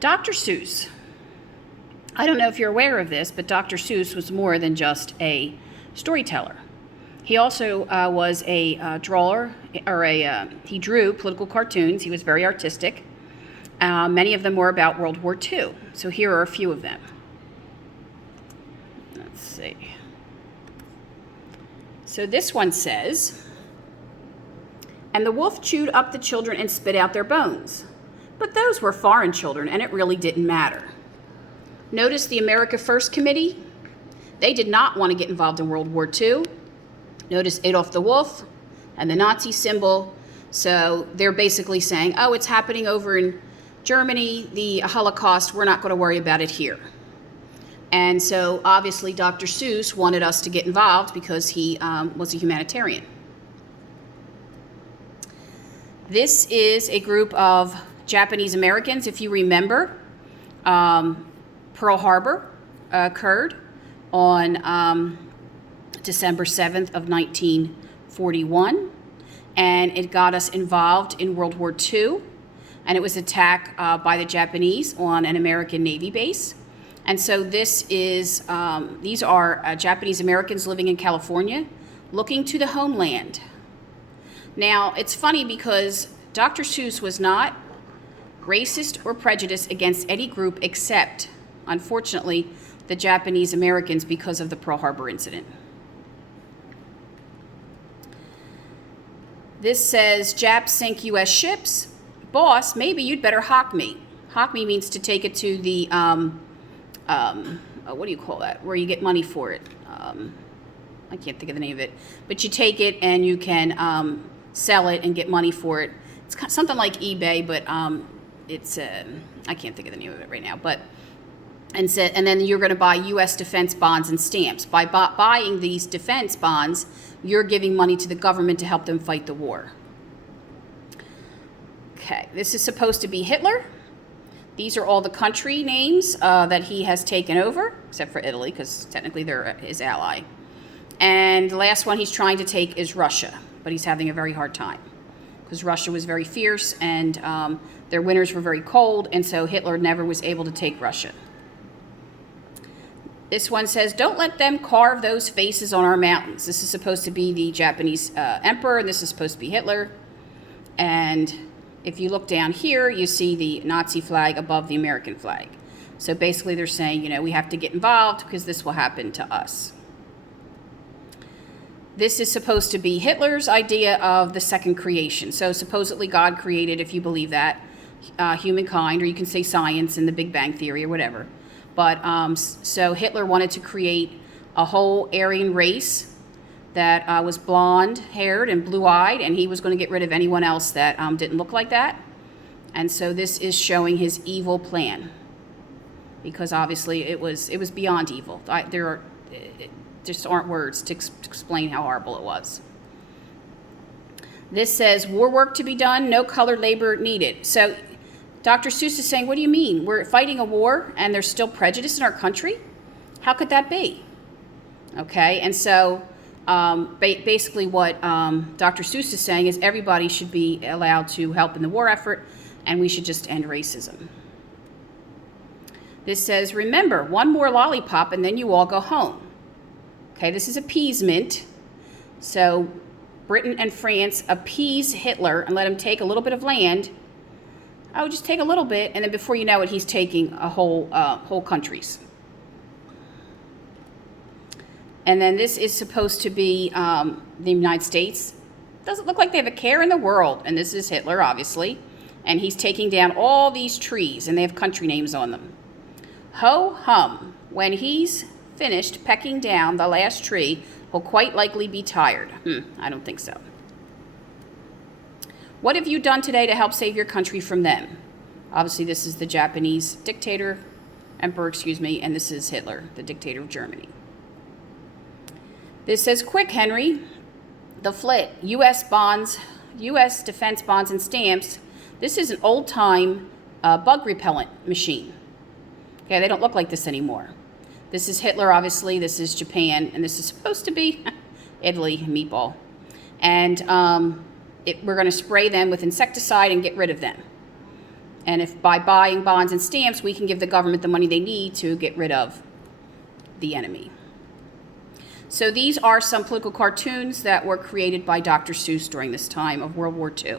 Dr. Seuss. I don't know if you're aware of this, but Dr. Seuss was more than just a storyteller. He also was a drawer, or he drew political cartoons. He was very artistic. Many of them were about World War II. So here are a few of them. Let's see. So this one says, "And the wolf chewed up the children and spit out their bones. But those were foreign children, and it really didn't matter." Notice the America First Committee. They did not want to get involved in World War II. Notice Adolf the Wolf and the Nazi symbol. So they're basically saying, oh, it's happening over in Germany, the Holocaust, we're not going to worry about it here. And so obviously Dr. Seuss wanted us to get involved because he was a humanitarian. This is a group of Japanese Americans. If you remember, Pearl Harbor occurred on December 7th of 1941, and it got us involved in World War II, and it was an attack by the Japanese on an American Navy base. And so this is, these are Japanese Americans living in California looking to the homeland. Now, it's funny because Dr. Seuss was not racist or prejudiced against any group except, unfortunately, the Japanese Americans because of the Pearl Harbor incident. This says, Japs sink U.S. ships. Boss, maybe you'd better hock me. Hock me means to take it to the, what do you call that? Where you get money for it. I can't think of the name of it. But you take it and you can sell it and get money for it. It's something like eBay, but it's, I can't think of the name of it right now. But and then you're going to buy U.S. defense bonds and stamps. By buying these defense bonds, you're giving money to the government to help them fight the war. Okay, this is supposed to be Hitler. These are all the country names that he has taken over, except for Italy, because technically they're his ally. And the last one he's trying to take is Russia, but he's having a very hard time because Russia was very fierce and their winters were very cold, and so Hitler never was able to take Russia. This one says, don't let them carve those faces on our mountains. This is supposed to be the Japanese emperor, and this is supposed to be Hitler. And if you look down here, you see the Nazi flag above the American flag. So basically they're saying, you know, we have to get involved because this will happen to us. This is supposed to be Hitler's idea of the second creation. So supposedly God created, if you believe that, humankind, or you can say science and the Big Bang Theory or whatever. But so Hitler wanted to create a whole Aryan race that was blonde-haired and blue-eyed, and he was going to get rid of anyone else that didn't look like that. And so this is showing his evil plan, because obviously it was beyond evil. There just aren't words to explain how horrible it was. This says, war work to be done, no colored labor needed. So Dr. Seuss is saying, what do you mean? We're fighting a war and there's still prejudice in our country? How could that be? Okay, and so basically what Dr. Seuss is saying is everybody should be allowed to help in the war effort, and we should just end racism. This says, remember, one more lollipop and then you all go home. Okay, this is appeasement. So Britain and France appease Hitler and let him take a little bit of land. Oh, just take a little bit, and then before you know it, he's taking a whole countries. And then this is supposed to be the United States. Doesn't look like they have a care in the world. And this is Hitler, obviously. And he's taking down all these trees, and they have country names on them. Ho-hum. When he's finished pecking down the last tree, he'll quite likely be tired. I don't think so. What have you done today to help save your country from them? Obviously, this is the Japanese emperor, and this is Hitler, the dictator of Germany. This says, quick, Henry, the FLIT, U.S. bonds, U.S. defense bonds and stamps. This is an old-time bug repellent machine. Okay, they don't look like this anymore. This is Hitler, obviously. This is Japan, and this is supposed to be Italy, meatball. And we're going to spray them with insecticide and get rid of them. And if by buying bonds and stamps, we can give the government the money they need to get rid of the enemy. So these are some political cartoons that were created by Dr. Seuss during this time of World War II.